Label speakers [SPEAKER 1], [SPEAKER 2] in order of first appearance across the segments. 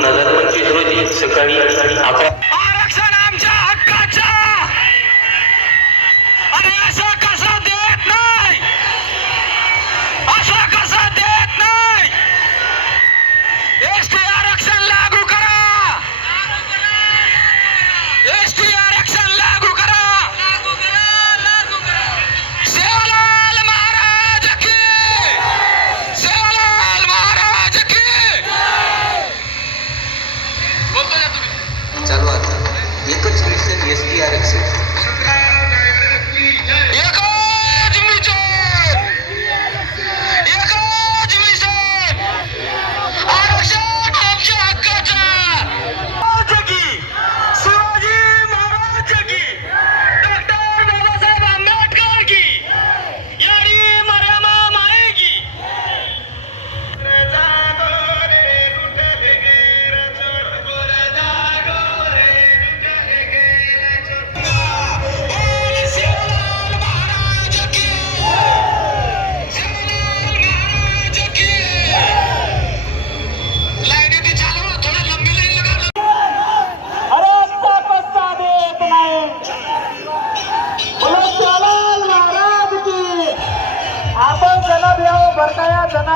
[SPEAKER 1] दोन हजार पंचवीस रोजी
[SPEAKER 2] सकाळी अकरा एकच मिशन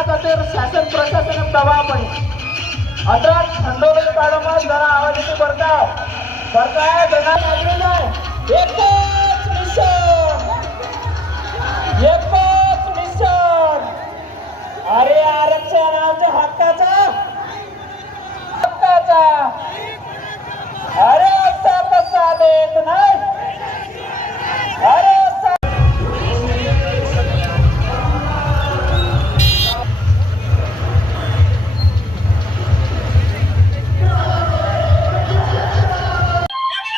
[SPEAKER 2] आता
[SPEAKER 3] तर शासन प्रशासन दबावपणे अठरा खंडोबे काढून जरा आवाज येते भरकाव भरकाया जना लागलेला आहे एकच मिशन. एकच मिशन. अरे आरक्षणाच्या हक्काचा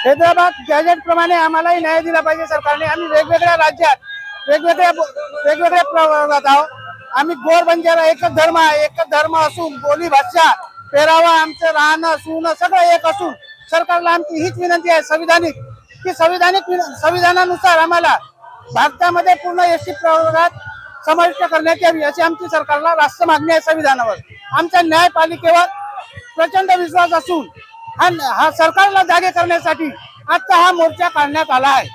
[SPEAKER 3] हैदराबाद गॅजेट प्रमाणे आम्हालाही न्याय दिला पाहिजे सरकारने. आम्ही वेगवेगळ्या राज्यात वेगवेगळ्या वेगवेगळ्या प्रवर्गात आहोत. आम्ही गोर बंजारा एकच धर्म आहे. एकच धर्म असून बोली भाषा पेरावा आमचं राहणं सुणं सगळं एक असून सरकारला आमची हीच विनंती आहे संविधानिक. की संविधानिक संविधानानुसार आम्हाला भारतामध्ये पूर्ण एसटी प्रवर्गात समाविष्ट करण्यात यावी अशी आमची सरकारला रास्त मागणी आहे संविधानावर. आमच्या न्यायपालिकेवर प्रचंड विश्वास असून हा हा सरकारला जागे करण्यासाठी आजचा हा मोर्चा काढण्यात आला आहे.